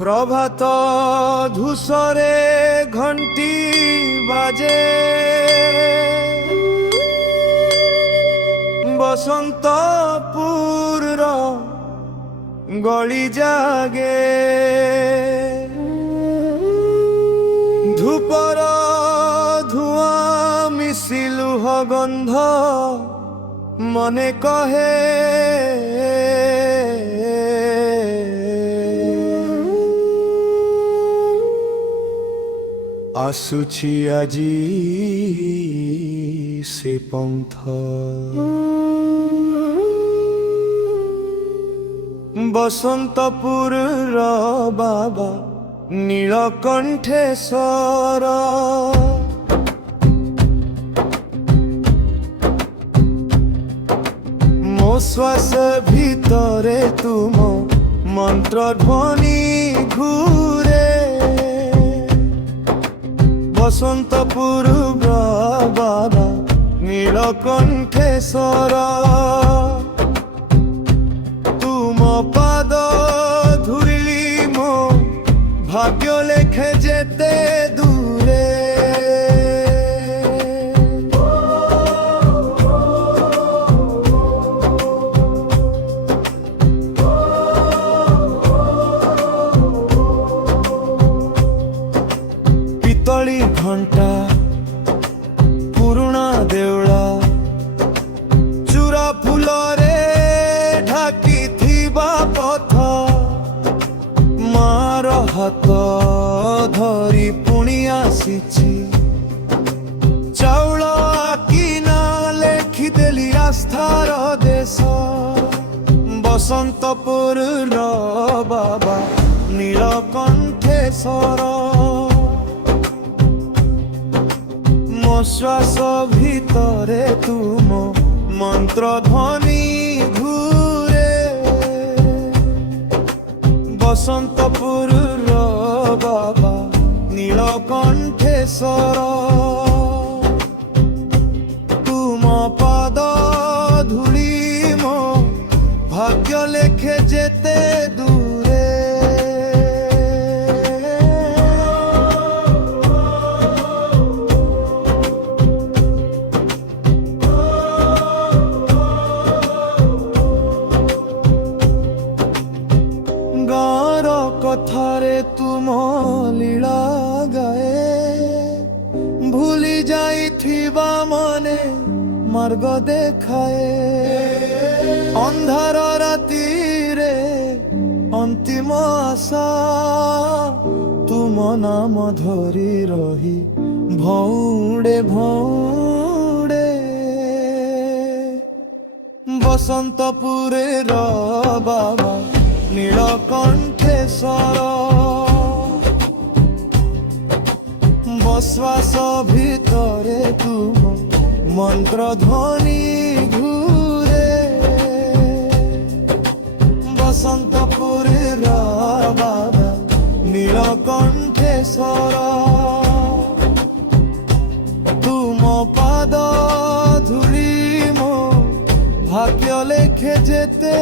প্রভাত ধূসরে ঘণ্টি বাজে, বসন্তপুরর গলি জাগে। ধূপর ধূয়া মিশি লুহ গন্ধ মনে কহে, আসুছি আজি সে পন্থ। বসন্তপুরর বাবা নীলকণ্ঠেশ্বর, ମୋ ଶ୍ୱାସ ଭିତରେ ତୁମ ମନ୍ତ୍ର ଧ୍ୱନି ଘୁରେ। বসন্তপুর বাবা নীলকণ্ঠেশ্বর, তুম পাদ ধুইলি মো ভাগ্য লেখে যেতে দূরে। পিতଳି ঘণ্টা পুରୁଣା ଦେଉଳ, ଚୂରା ଫୁଲରେ ଢାକିଥିବା ପଥ, ମାର ହାତ ଧରି ପୁଣି ଆସିଛି। ଚାଉଳ ଆକିନା ଲେଖିଦେଲି ଆସ୍ଥାର ଦେଶ। ବସନ୍ତପୁରର ବାବା নীলকণ্ঠেশ্বর, ମୋ ଶ୍ୱାସ ଭିତରେ ତୁମ ମନ୍ତ୍ର ଧ୍ୱନି ଘୁରେ। ବସନ୍ତପୁରର ବାବା নীলকণ্ঠেশ্বর, ତୁମ ପାଦ ଧୂଳି ମୋ ଭାଗ୍ୟ ଲେଖେ ଯେତେ ଦୂରେ। ଗାଁର କଥାରେ ତୁମ ଲୀଳା ଗାଏ, ଭୁଲି ଯାଇଥିବା ମନେ ମାର୍ଗ ଦେଖାଏ। ଅନ୍ଧାର ରାତିରେ ଅନ୍ତିମ ଆଶା, ତୁମ ନାମ ଧରି ରହି ଭଉଁଡ଼େ ଭଉଁଡ଼େ। ବସନ୍ତପୁରର ବାବା নীলকণ্ঠেশ্বর, বশ্বাস ভিতরে তুম মন্ত্র ধ্বনি ঘুরে। বসন্তপুরর বাবা নীলকণ্ঠেশ্বর, তুম পাদ ধূলি মো ভাগ্য লেখে যেতে